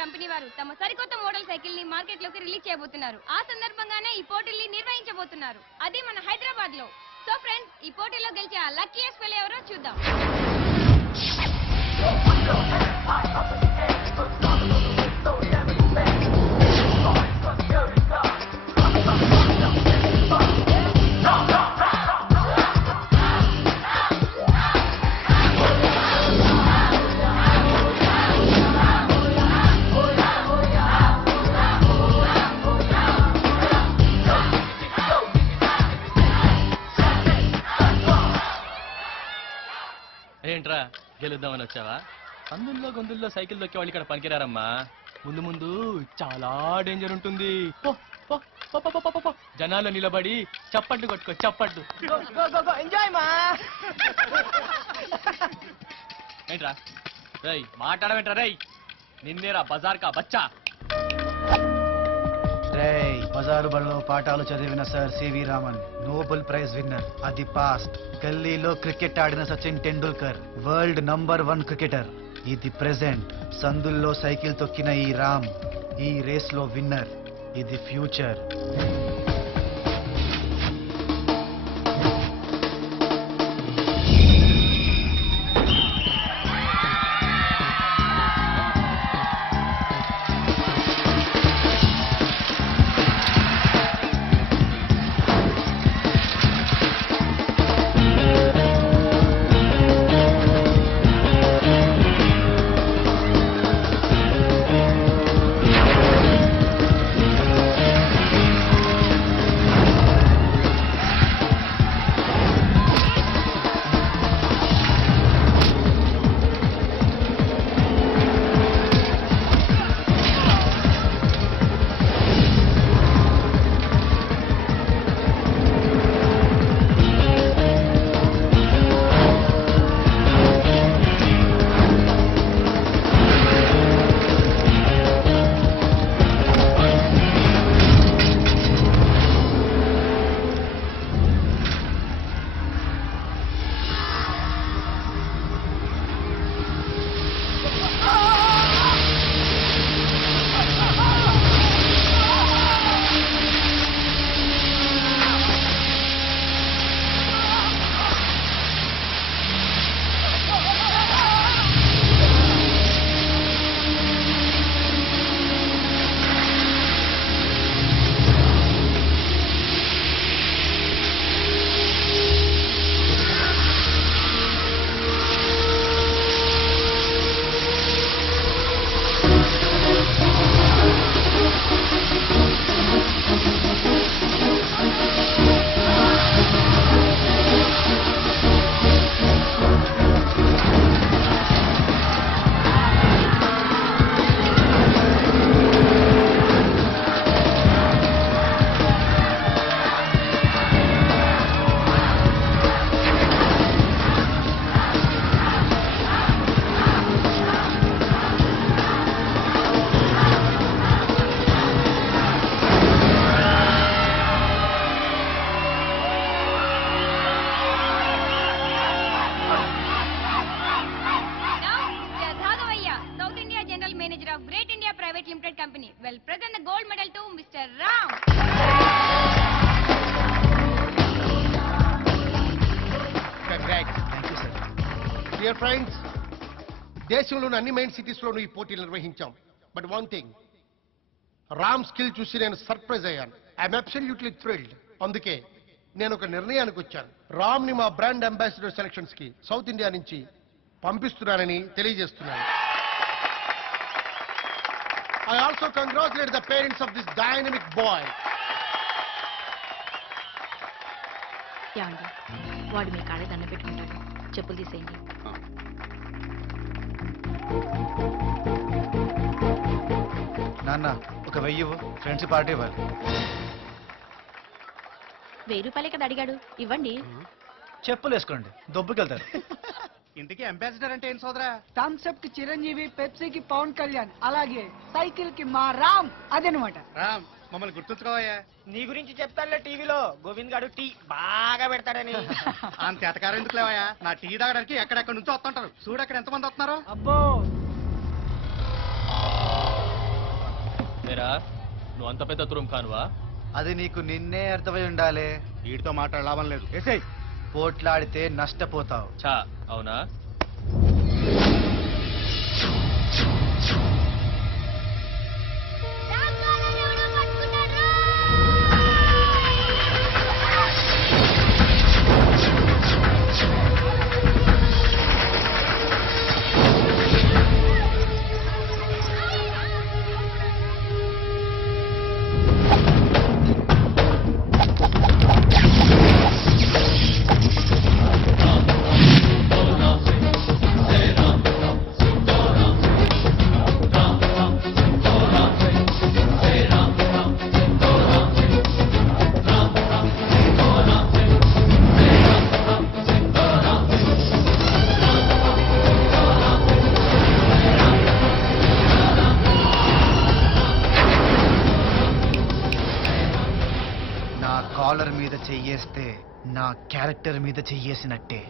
Company వారు తమ సరికొత్త మోడల్ సైకిల్ ని మార్కెట్ లోకి రిలీజ్ చేయబోతున్నారు. ఆ సందర్భంగానే ఈ పోటీల్ని నిర్వహించబోతున్నారు. అది మన హైదరాబాద్ లో. సో ఫ్రెండ్స్, ఈ పోటీలో గెలిచే ఆ లక్కీయెస్ట్ ఫెలో ఎవరో చూద్దాం. ఏంట్రా గెలుద్దామని వచ్చావా? అందుల్లో గొంతుల్లో సైకిల్ దొక్కే వాళ్ళు ఇక్కడ పనికిరారమ్మా. ముందు ముందు చాలా డేంజర్ ఉంటుంది. జనాల్లో నిలబడి చప్పట్లు కొట్టుకో, చప్పట్లు. ఏంట్రా రై మాట్లాడమేంట్రా రై? నిన్నేరా బజార్ కా బచ్చా. బజారు బడిలో పాఠాలు చదివిన sir C V Raman, Nobel prize winner. అది పాస్ట్. గల్లీలో క్రికెట్ ఆడిన Sachin Tendulkar, world number 1 cricketer. ఇది ప్రెసెంట్. సందుల్లో సైకిల్ తొక్కిన ఈ రామ్, ఈ రేస్ లో విన్నర్. ఇది ఫ్యూచర్. Dear friends, దేశంలోని అన్ని మెయిన్ సిటీస్లోనూ ఈ పోటీలు నిర్వహించాం. But one thing, Ram skill చూసి నేను సర్ప్రైజ్ అయ్యాను. I'm absolutely thrilled. అందుకే నేను ఒక నిర్ణయానికి వచ్చాను. రామ్ ని మా బ్రాండ్ అంబాసిడర్ సెలక్షన్స్ కి సౌత్ ఇండియా నుంచి పంపిస్తున్నానని తెలియజేస్తున్నాను. I also congratulate the parents of this dynamic boy. యాండి వాడు మీ కాళ్ళ దండ పెట్టుకుంటాడు. చెప్పులు తీసేయండి. నాన్న ఒక 1000 ఫ్రెండ్స్ పార్టీ ఇవ్వాలి. 1000 రూపాయలే కదా అడిగాడు, ఇవ్వండి. చెప్పులు వేసుకోండి, దొబ్బుకెళ్తారు. ఇంటికి అంబాసిడర్ అంటే ఏం సోదరా? థమ్స్అప్ కి చిరంజీవి, పెప్సీకి పవన్ కళ్యాణ్, అలాగే సైకిల్ కి మా రామ్. అదనమాట. రామ్ మమ్మల్ని గుర్తుంచుకోవయ్యా. నీ గురించి చెప్తాడులే టీవీలో, గోవింద్ గారు టీ బాగా పెడతాడని. అంత ఎతకారం ఎందుకు లేవయ్యా? నా టీ తాగడానికి ఎక్కడెక్కడ నుంచో వస్తుంటారు. చూడు అక్కడ ఎంతమంది వస్తున్నారు. అబ్బో ఏరా నువ్వు అంత పెద్ద తురుం కానువా? అది నీకు నిన్నే అర్థమై ఉండాలి. వీడితో మాట్లాడ లాభం లేదు. ఏసేయ్. పోట్లాడితే నష్టపోతావు. చా అవునా? నా కాలర్ మీద చెయ్యేస్తే నా క్యారెక్టర్ మీద చెయ్యేసినట్టే.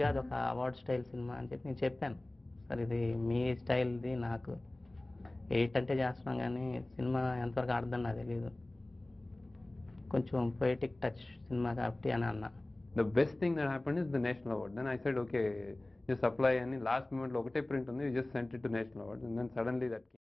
బేసిక్గా అది ఒక అవార్డ్ స్టైల్ సినిమా అని చెప్పి నేను చెప్పాను. సార్ ఇది మీ స్టైల్ది, నాకు 8 అంటే చేస్తున్నాం కానీ సినిమా ఎంతవరకు ఆడదని నాకు తెలియదు, కొంచెం పొయిటిక్ టచ్ సినిమా కాబట్టి అని అన్నా. The best thing that happened is the national award. Then I said, okay, just apply. And last moment, ఒకటే print ఉంది, we just sent it to national award. And then suddenly that came.